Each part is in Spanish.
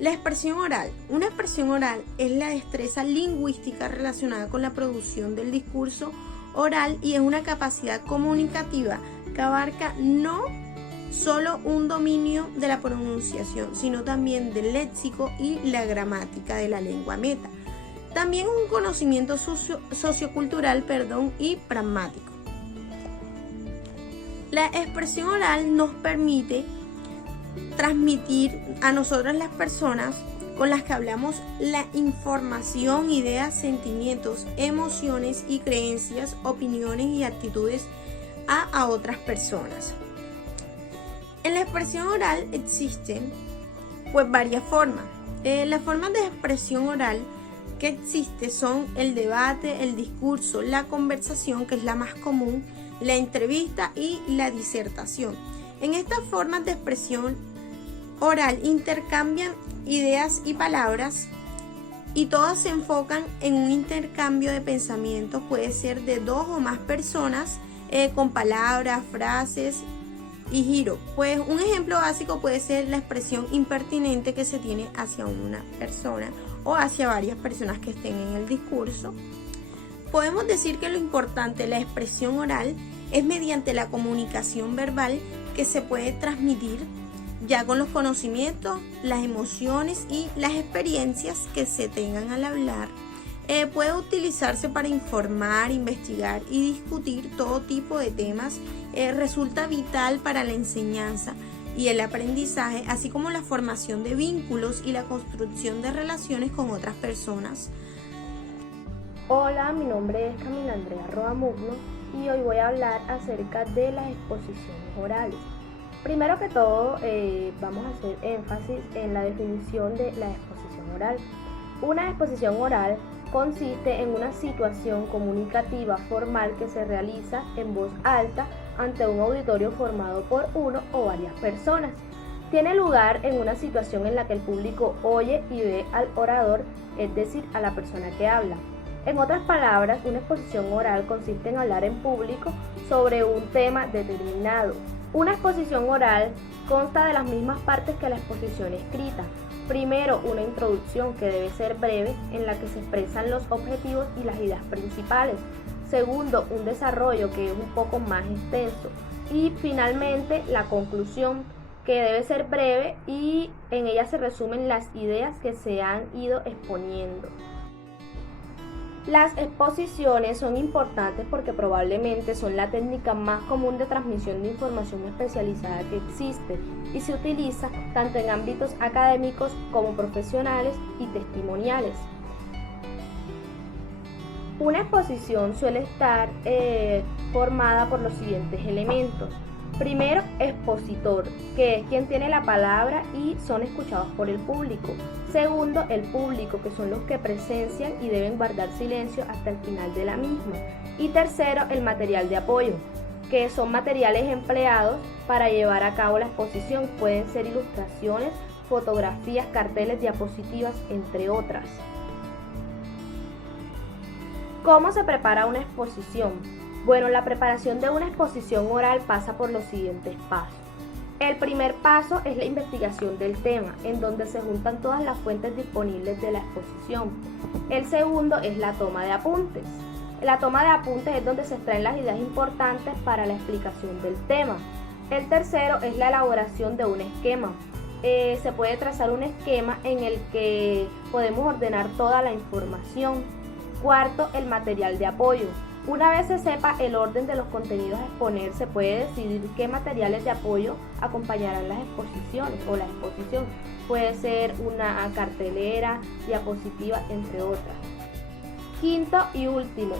La expresión oral. Una expresión oral es la destreza lingüística relacionada con la producción del discurso oral y es una capacidad comunicativa que abarca no solo un dominio de la pronunciación, sino también del léxico y la gramática de la lengua meta. También un conocimiento sociocultural, y pragmático. La expresión oral nos permite transmitir a nosotras las personas con las que hablamos la información, ideas, sentimientos, emociones y creencias, opiniones y actitudes a otras personas. En la expresión oral existen varias formas. Las formas de expresión oral que existen son el debate, el discurso, la conversación, que es la más común, la entrevista y la disertación. En estas formas de expresión oral intercambian ideas y palabras y todas se enfocan en un intercambio de pensamientos, puede ser de dos o más personas con palabras, frases y giro. Pues un ejemplo básico puede ser la expresión impertinente que se tiene hacia una persona o hacia varias personas que estén en el discurso. Podemos decir que lo importante de la expresión oral es mediante la comunicación verbal que se puede transmitir ya con los conocimientos, las emociones y las experiencias que se tengan al hablar. Puede utilizarse para informar, investigar y discutir todo tipo de temas. Resulta vital para la enseñanza y el aprendizaje, así como la formación de vínculos y la construcción de relaciones con otras personas. Hola, mi nombre es Camila Andrea Roamugno y hoy voy a hablar acerca de las exposiciones orales. Primero que todo, vamos a hacer énfasis en la definición de la exposición oral. Una exposición oral consiste en una situación comunicativa formal que se realiza en voz alta ante un auditorio formado por uno o varias personas. Tiene lugar en una situación en la que el público oye y ve al orador, es decir, a la persona que habla. En otras palabras, una exposición oral consiste en hablar en público sobre un tema determinado. Una exposición oral consta de las mismas partes que la exposición escrita. Primero, una introducción que debe ser breve, en la que se expresan los objetivos y las ideas principales. Segundo, un desarrollo que es un poco más extenso. Y finalmente, la conclusión, que debe ser breve y en ella se resumen las ideas que se han ido exponiendo. Las exposiciones son importantes porque probablemente son la técnica más común de transmisión de información especializada que existe y se utiliza tanto en ámbitos académicos como profesionales y testimoniales. Una exposición suele estar formada por los siguientes elementos. Primero, expositor, que es quien tiene la palabra y son escuchados por el público. Segundo, el público, que son los que presencian y deben guardar silencio hasta el final de la misma. Y tercero, el material de apoyo, que son materiales empleados para llevar a cabo la exposición. Pueden ser ilustraciones, fotografías, carteles, diapositivas, entre otras. ¿Cómo se prepara una exposición? Bueno, la preparación de una exposición oral pasa por los siguientes pasos. El primer paso es la investigación del tema, en donde se juntan todas las fuentes disponibles de la exposición. El segundo es la toma de apuntes. La toma de apuntes es donde se extraen las ideas importantes para la explicación del tema. El tercero es la elaboración de un esquema. Se puede trazar un esquema en el que podemos ordenar toda la información. Cuarto, el material de apoyo. Una vez se sepa el orden de los contenidos a exponer, se puede decidir qué materiales de apoyo acompañarán las exposiciones o la exposición. Puede ser una cartelera, diapositiva, entre otras. Quinto y último,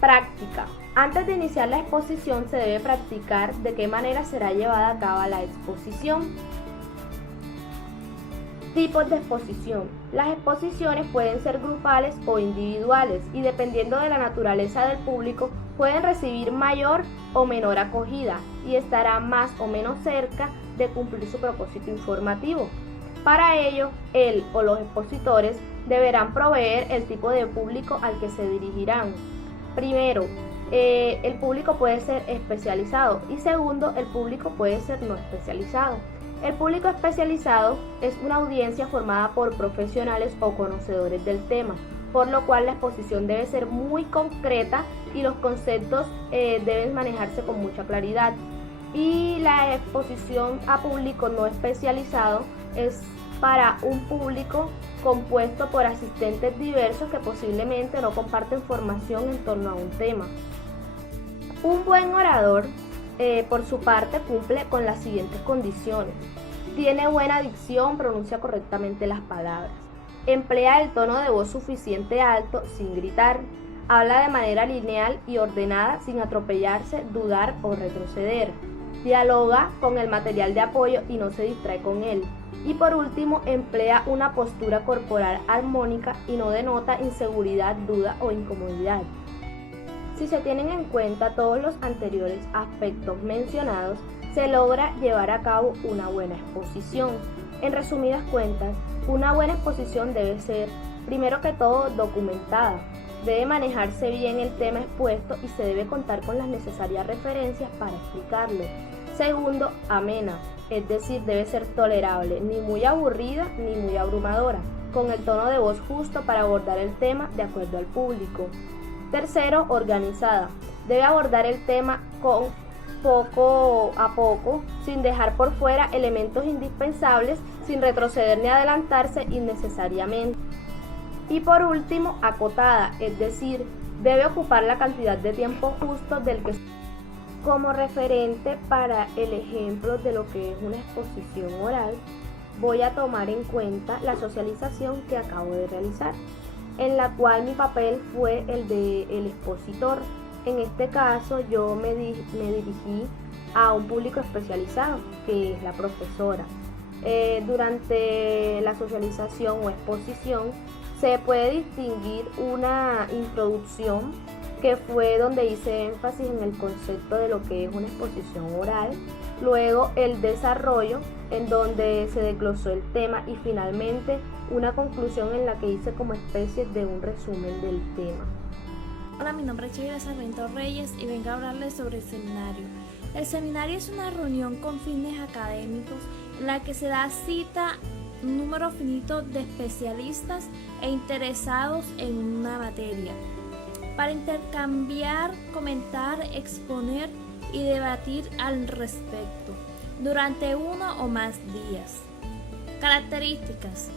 práctica. Antes de iniciar la exposición se debe practicar de qué manera será llevada a cabo la exposición. Tipos de exposición. Las exposiciones pueden ser grupales o individuales y dependiendo de la naturaleza del público pueden recibir mayor o menor acogida y estará más o menos cerca de cumplir su propósito informativo. Para ello, él o los expositores deberán proveer el tipo de público al que se dirigirán. Primero, el público puede ser especializado y segundo, el público puede ser no especializado. El público especializado es una audiencia formada por profesionales o conocedores del tema, por lo cual la exposición debe ser muy concreta y los conceptos deben manejarse con mucha claridad. Y la exposición a público no especializado es para un público compuesto por asistentes diversos que posiblemente no comparten formación en torno a un tema. Un buen orador, por su parte, cumple con las siguientes condiciones. Tiene buena dicción, pronuncia correctamente las palabras, emplea el tono de voz suficiente alto sin gritar, habla de manera lineal y ordenada sin atropellarse, dudar o retroceder, dialoga con el material de apoyo y no se distrae con él. Y por último, emplea una postura corporal armónica y no denota inseguridad, duda o incomodidad. Si se tienen en cuenta todos los anteriores aspectos mencionados, se logra llevar a cabo una buena exposición. En resumidas cuentas, una buena exposición debe ser, primero que todo, documentada. Debe manejarse bien el tema expuesto y se debe contar con las necesarias referencias para explicarlo. Segundo, amena, es decir, debe ser tolerable, ni muy aburrida ni muy abrumadora, con el tono de voz justo para abordar el tema de acuerdo al público. Tercero, organizada, debe abordar el tema con poco a poco, sin dejar por fuera elementos indispensables, sin retroceder ni adelantarse innecesariamente. Y por último, acotada, es decir, debe ocupar la cantidad de tiempo justo del que como referente para el ejemplo de lo que es una exposición oral, voy a tomar en cuenta la socialización que acabo de realizar, en la cual mi papel fue el de el expositor. En este caso yo me dirigí a un público especializado, que es la profesora. Durante la socialización o exposición se puede distinguir una introducción, que fue donde hice énfasis en el concepto de lo que es una exposición oral, luego el desarrollo, en donde se desglosó el tema, y finalmente una conclusión en la que hice como especie de un resumen del tema. Hola, mi nombre es Sheila Sarmiento Reyes y vengo a hablarles sobre el seminario. El seminario es una reunión con fines académicos en la que se da cita un número finito de especialistas e interesados en una materia para intercambiar, comentar, exponer y debatir al respecto durante uno o más días. Características: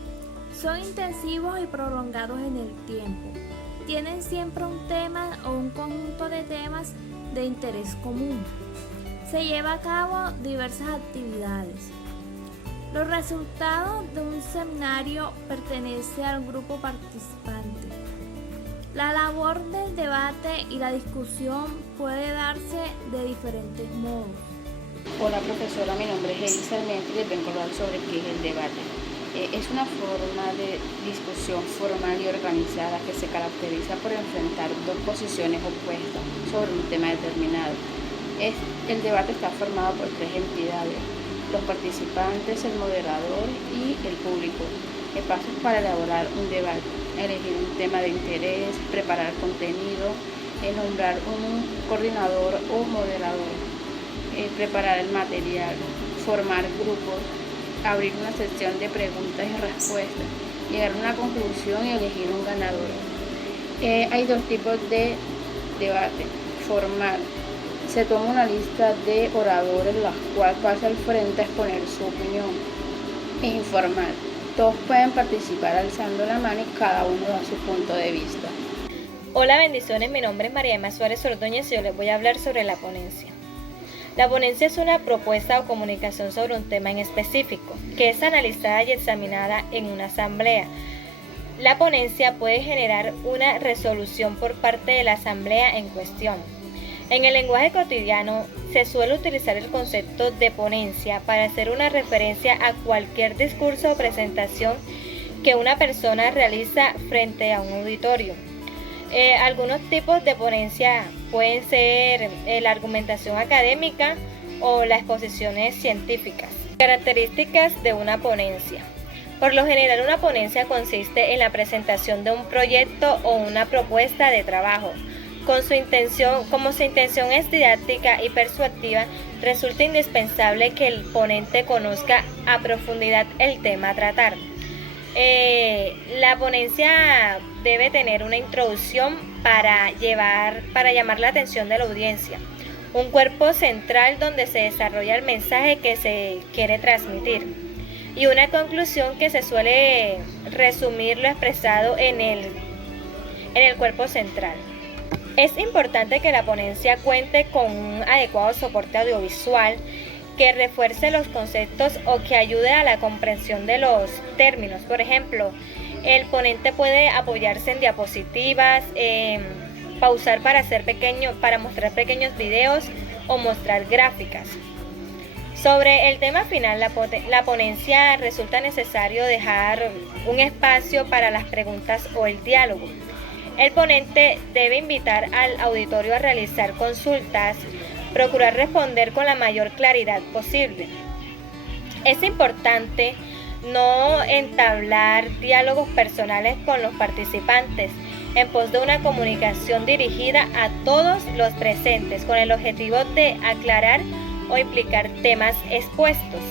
son intensivos y prolongados en el tiempo. Tienen siempre un tema o un conjunto de temas de interés común. Se lleva a cabo diversas actividades. Los resultados de un seminario pertenecen al grupo participante. La labor del debate y la discusión puede darse de diferentes modos. Hola profesora, mi nombre es Sheila Sarmiento y les vengo a hablar sobre qué es el debate. Es una forma de discusión formal y organizada que se caracteriza por enfrentar dos posiciones opuestas sobre un tema determinado. El debate está formado por tres entidades: los participantes, el moderador y el público. Pasos para elaborar un debate: elegir un tema de interés, preparar contenido, nombrar un coordinador o moderador, preparar el material, formar grupos, abrir una sección de preguntas y respuestas, llegar a una conclusión y elegir un ganador. Hay dos tipos de debate: formal. Se toma una lista de oradores, la cual pasa al frente a exponer su opinión. E informal. Todos pueden participar alzando la mano y cada uno da su punto de vista. Hola, bendiciones. Mi nombre es María Emma Suárez Ordóñez y yo les voy a hablar sobre la ponencia. La ponencia es una propuesta o comunicación sobre un tema en específico, que es analizada y examinada en una asamblea. La ponencia puede generar una resolución por parte de la asamblea en cuestión. En el lenguaje cotidiano se suele utilizar el concepto de ponencia para hacer una referencia a cualquier discurso o presentación que una persona realiza frente a un auditorio. Algunos tipos de ponencia pueden ser la argumentación académica o las exposiciones científicas. Características de una ponencia. Por lo general, una ponencia consiste en la presentación de un proyecto o una propuesta de trabajo. Como su intención es didáctica y persuasiva, resulta indispensable que el ponente conozca a profundidad el tema a tratar. La ponencia debe tener una introducción para llamar la atención de la audiencia, un cuerpo central donde se desarrolla el mensaje que se quiere transmitir y una conclusión que se suele resumir lo expresado en el cuerpo central. Es importante que la ponencia cuente con un adecuado soporte audiovisual que refuerce los conceptos o que ayude a la comprensión de los términos. Por ejemplo, el ponente puede apoyarse en diapositivas, pausar para mostrar pequeños videos o mostrar gráficas. Sobre el tema final, la ponencia resulta necesario dejar un espacio para las preguntas o el diálogo. El ponente debe invitar al auditorio a realizar consultas, procurar responder con la mayor claridad posible. Es importante no entablar diálogos personales con los participantes en pos de una comunicación dirigida a todos los presentes con el objetivo de aclarar o implicar temas expuestos.